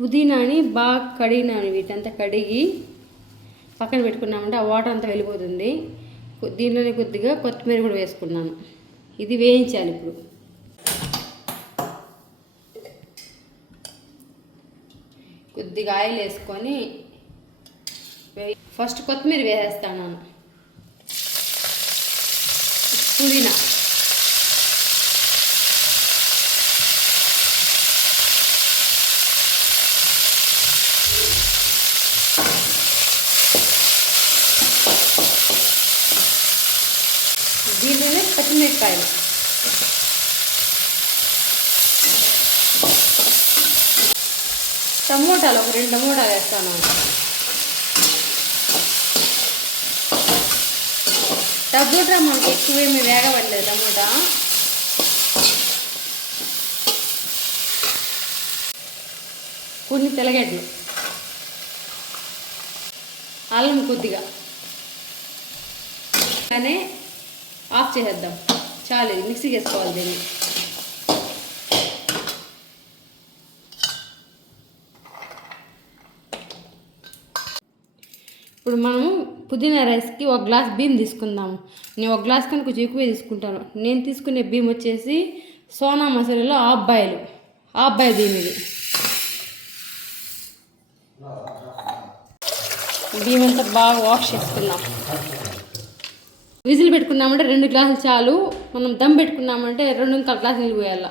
పుదీనాని బాగా కడిగినాను, వీటంతా కడిగి పక్కన పెట్టుకున్నామంటే ఆ వాటర్ అంతా వెళ్ళిపోతుంది. దీనిలోనే కొద్దిగా కొత్తిమీర కూడా వేసుకున్నాను. ఇది వేయించాలి. ఇప్పుడు కొద్దిగా ఆయిల్ వేసుకొని ఫస్ట్ కొత్తిమీర వేసేస్తాను. పుదీనా దీనిలోనే పచ్చిమిరపకాయలు, టమోటాలు ఒక 2 టమోటాలు వేస్తాను. టమోటా మనకి ఎక్కువేమీ వేగబడలేదు. టమోటా కొన్ని తెల్లగడ్డలు, అల్లం కొద్దిగా కానీ ఆఫ్ చేసేద్దాం. చాలు, ఇది మిక్సీకి వేసుకోవాలి. దీన్ని ఇప్పుడు మనం పుదీనా రైస్కి 1 గ్లాస్ బియ్యం తీసుకుందాము. నేను 1 గ్లాస్ కన్నా కొంచెం ఎక్కువే తీసుకుంటాను. నేను తీసుకునే బియ్యం వచ్చేసి సోనా మసూరిలో హాఫ్ బాయిల్ బియ్యం. ఇది బియ్యం అంతా బాగా వాష్ చేసుకుందాం. విజిల్ పెట్టుకున్నామంటే 2 గ్లాసులు చాలు. మనం దమ్ పెట్టుకున్నామంటే 2.25 గ్లాసులు నీళ్ళు పోయాల.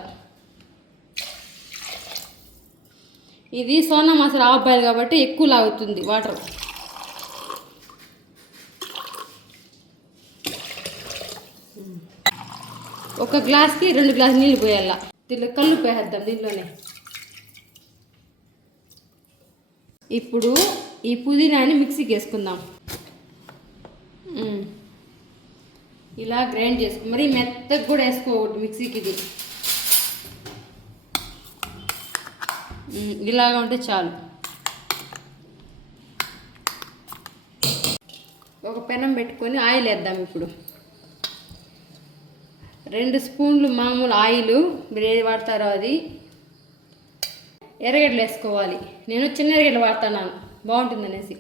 ఇది సోనా మసూరి హాఫ్ బాయిల్ కాబట్టి ఎక్కువ లాగుతుంది వాటర్. ఒక గ్లాస్కి 2 గ్లాసులు నీళ్ళు పోయాల. దీంట్లో కళ్ళు పోయేద్దాం. దీంట్లోనే ఇప్పుడు ఈ పుదీనాని మిక్సీకి వేసుకుందాం. ఇలా గ్రైండ్ చేసుకో, మరి మెత్తగా కూడా వేసుకోవద్దు మిక్సీకి. ఇది ఇలాగా ఉంటే చాలు. ఒక పెనం పెట్టుకొని ఆయిల్ వేద్దాం. ఇప్పుడు 2 స్పూన్లు మామూలు ఆయిల్, మీరు ఏది వాడతారో అది. ఎర్రగడ్డలు వేసుకోవాలి. నేను చిన్న ఎర్రగడ్డలు వాడుతున్నాను, బాగుంటుంది అనేసి.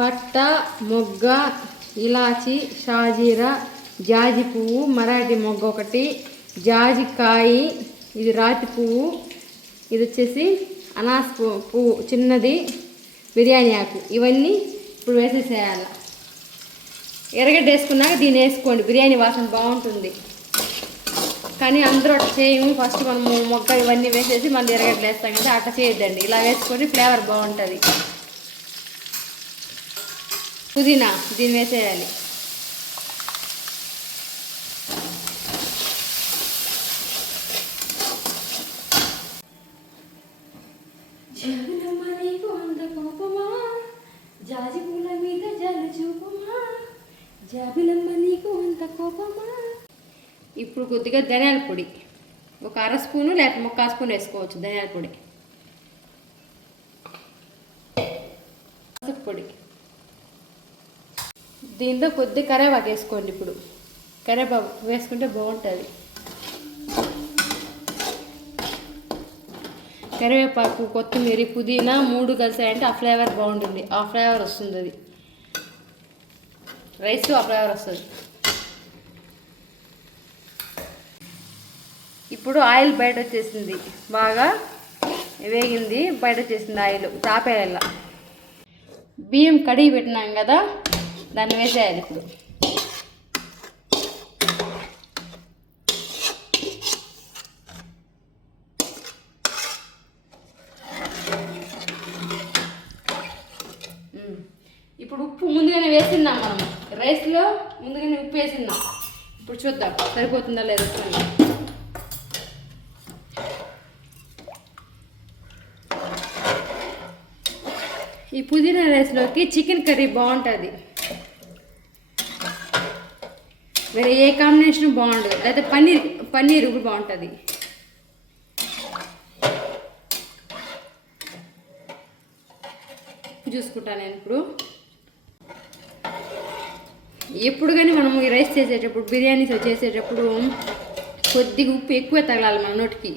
పట్ట, మొగ్గ, ఇలాచి, షాజీరా, జాజి పువ్వు, మరాఠీ మొగ్గ ఒకటి, జాజికాయ, ఇది రాతి పువ్వు, ఇది వచ్చేసి అనాస్ పువ్వు చిన్నది, బిర్యానీ ఆకు. ఇవన్నీ ఇప్పుడు వేసేసేయాలి. ఎర్రగడ్డ వేసుకున్నాక దీన్ని వేసుకోండి, బిర్యానీ వాసన బాగుంటుంది. కానీ అందరూ అట్లా చేయము. ఫస్ట్ మనము మొగ్గ ఇవన్నీ వేసేసి మళ్ళీ ఎర్రగడ్డలు వేస్తాం కదా, అట్లా చేయొద్దండి. ఇలా వేసుకొని ఫ్లేవర్ బాగుంటుంది. పుదీనా దీన్ని వేసేయాలి. జాజి పూల మీద జల్లు చూపుమా, జాబిలమ్మ నీకు అంత కోపమా. ఇప్పుడు కొద్దిగా ధనియాల పొడి, ఒక 1/2 స్పూను లేకపోతే 1/4 స్పూన్ వేసుకోవచ్చు. ధనియాల పొడి, పసుపు పొడి, దీంట్లో కొద్దిగా కరివేపాకు వేసుకోండి. ఇప్పుడు కరివేపాకు వేసుకుంటే బాగుంటుంది. కరివేపాకు, కొత్తిమీర, పుదీనా 3 కలిసాయంటే ఆ ఫ్లేవర్ బాగుంటుంది. ఆ ఫ్లేవర్ వస్తుంది. అది రైస్లో ఆ ఫ్లేవర్ వస్తుంది. ఇప్పుడు ఆయిల్ బయట వచ్చేసింది, బాగా వేగింది, బయట వచ్చేసింది ఆయిల్. తాపేయాల. బియ్యం కడిగి పెట్టినాం కదా, దాన్ని వేసేయాలి. ఇప్పుడు ఇప్పుడు ఉప్పు ముందుగానే వేసినాం. మనం రైస్లో ముందుగానే ఉప్పు వేసినాం. ఇప్పుడు చూద్దాం సరిపోతుందా లేదా. ఈ పుదీనా రైస్లోకి చికెన్ కర్రీ బాగుంటుంది. వేరే ఏ కాంబినేషన్ బాగుండదు. లేకపోతే పన్నీర్ కూడా బాగుంటుంది. చూసుకుంటాను నేను. ఇప్పుడు ఎప్పుడు కానీ మనం ఈ రైస్ చేసేటప్పుడు బిర్యానీస్ చేసేటప్పుడు కొద్దిగా ఉప్పు ఎక్కువ తగలాలి మన నోటికి,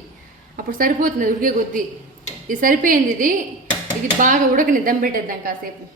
అప్పుడు సరిపోతుంది ఉడికే కొద్దీ. ఇది సరిపోయింది. ఇది బాగా ఉడకని దమ్ పెట్టేద్దాం కాసేపు.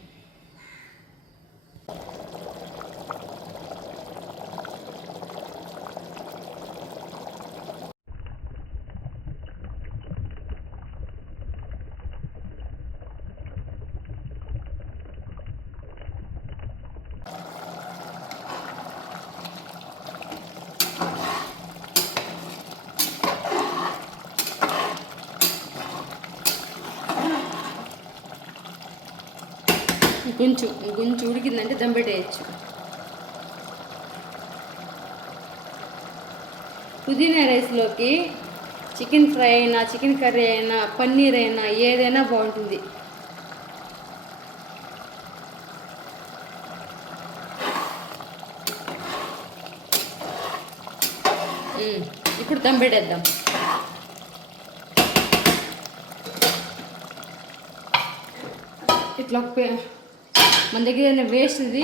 కొంచెం ఉడికిందంటే దమ్ పెట్టేయచ్చు. పుదీనా రైస్లోకి చికెన్ ఫ్రై అయినా, చికెన్ కర్రీ అయినా, పన్నీర్ అయినా ఏదైనా బాగుంటుంది. ఇప్పుడు దమ్ పెట్టేద్దాం. ఇట్లా మన దగ్గర ఏదైనా వేస్ట్ది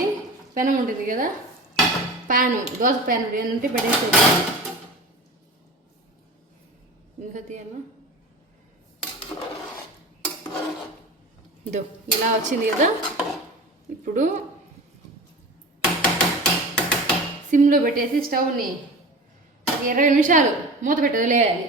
పెనం ఉంటుంది కదా, దోశ ప్యాన్ ఏంటంటే పెట్టేసేది. ఇంకా తీయాలా? ఇదో ఇలా వచ్చింది కదా. ఇప్పుడు సిమ్లో పెట్టేసి స్టవ్ని 20 నిమిషాలు మూత పెట్టి వదిలేయాలి.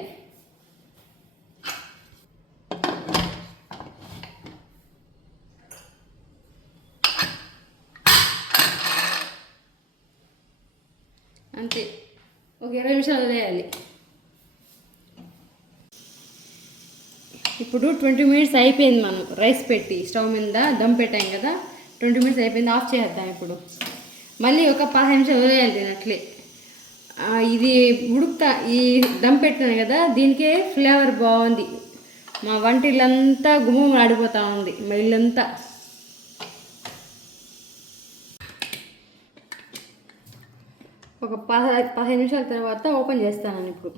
అంతే, ఒక 20 నిమిషాలు వదిలేయాలి. ఇప్పుడు 20 మినిట్స్ అయిపోయింది. మనం రైస్ పెట్టి స్టవ్ మీద దమ్ పెట్టాం కదా, 20 మినిట్స్ అయిపోయింది. ఆఫ్ చేద్దాం. ఇప్పుడు మళ్ళీ ఒక 15 నిమిషాలు వదిలేయాలి దీనట్లే. ఇది ఈ దమ్ పెట్టాను కదా, దీనికే ఫ్లేవర్ బాగుంది. మా వంట ఇల్లంతా గుమ్మం ఆడిపోతూ ఉంది, మా ఇల్లంతా. ఒక 15 నిమిషాల తర్వాత ఓపెన్ చేస్తాను ఇప్పుడు.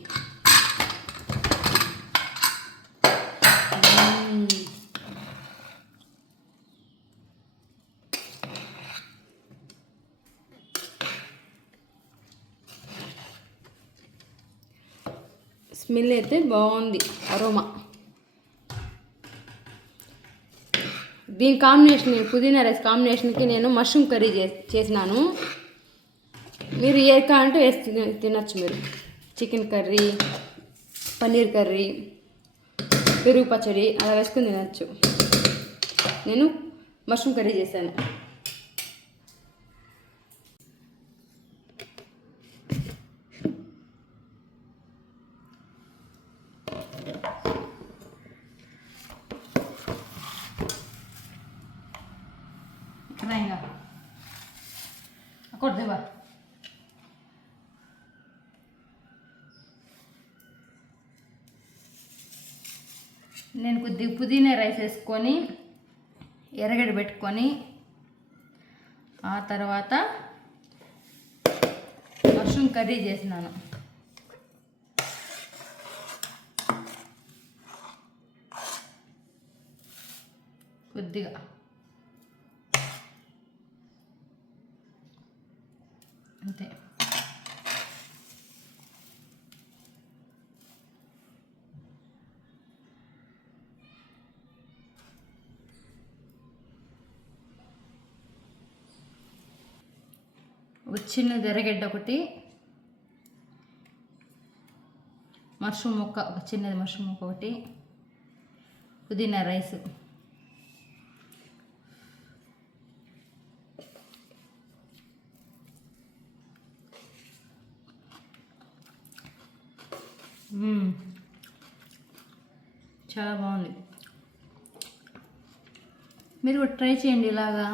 స్మెల్ అయితే బాగుంది, అరోమా. దీని కాంబినేషన్, పుదీనా రైస్ కాంబినేషన్కి నేను మష్రూమ్ కర్రీ చేసినాను. మీరు ఏ కావాలంటే వేసి తినచ్చు. మీరు చికెన్ కర్రీ, పన్నీర్ కర్రీ, పెరుగు పచ్చడి అలా వేసుకొని తినచ్చు. నేను మష్రూమ్ కర్రీ చేశాను. కొద్దిగా నేను కొద్దిగా పుదీనా రైస్ వేసుకొని ఎర్రగడ్డ పెట్టుకొని ఆ తర్వాత మష్రూమ్ కర్రీ చేసినాను. కొద్దిగా అంతే. ఒక చిన్నది ఎర్రగడ్డ ఒకటి, మష్రూమ్ ముక్క, ఒక చిన్నది మష్రూమ్ ముక్క ఒకటి, పుదీనా రైస్, చాలా బాగుంది. మీరు కూడా ట్రై చేయండి ఇలాగా.